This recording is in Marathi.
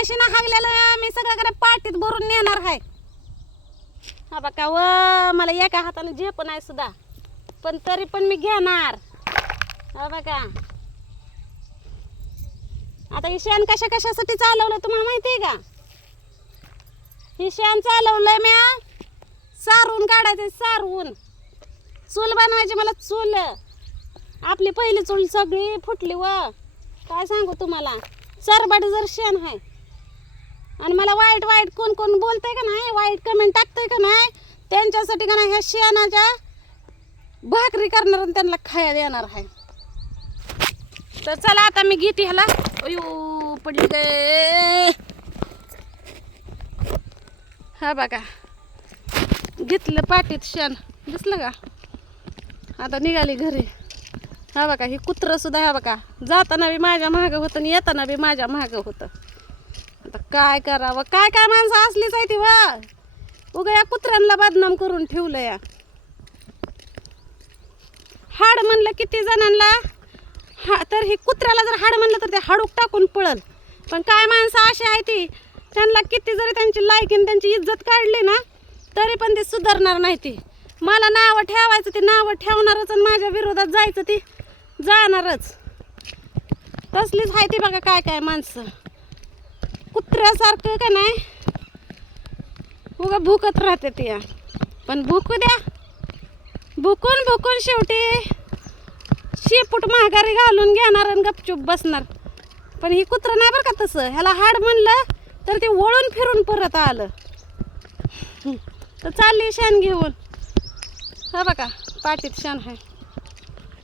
मशीन हागलेलं मी सगळं कडे पाटीत भरून नेणार आहे. हा बघा व मला एका हाताने झेप नाही सुद्धा, पण तरी पण मी घेणार. हा बघा आता ही शेण कशासाठी चालवलं तुम्हाला माहिती आहे का? ही शेण चालवलंय म्या सारून काढायचं, सारून चूल बनवायची. मला चूल आपली पहिली चूल सगळी फुटली व काय सांगू तुम्हाला. चरबाट जर शेण आहे आणि मला वाईट वाईट कोण कोण बोलतंय का नाही, वाईट कमेंट टाकतंय का नाही, त्यांच्यासाठी का नाही ह्या शेणाच्या भाकरी करणार आणि त्यांना खायला देणार आहे. तर चला आता मी घेते ह्याला. अयो पडली गे. हा बघा घेतलं पाटीत शेण, दिसलं का? आता निघाली घरी. हा बघा ही कुत्रं सुद्धा हा बघा जाताना बी माझ्या मागं होतं आणि येताना बी माझ्या मागं होतं. आता काय करावं, काय काय माणसं असलीच आहे ती वा. उगा या कुत्र्यांना बदनाम करून ठेवलं या. हाड म्हणलं किती जणांना तर ही कुत्र्याला जर हाड म्हणलं तर ते हाडूक टाकून पळल. पण काय माणसं अशी आहे ती, त्यांना किती जरी त्यांची लायकीन त्यांची इज्जत काढली ना तरी पण ती सुधारणार नाही. ती मला नावं ठेवायचं, ती नावं ठेवणारच आणि माझ्या विरोधात जायचं ती जाणारच. तसलीच आहे ती बघा काय काय माणसं. कुत्र्यासारखं का नाही उगा भुकत राहते ती. पण भुकू द्या, भुकून भुकून शेवटी शेपूट महागारी घालून घेणार आणि गपचूप बसणार. पण ही कुत्रं नाही बरं का तसं. ह्याला हाड म्हणलं तर ते वळून फिरून परत आलं. तर चालली शेण घेऊन. हा बघा पाटीत शेण आहे.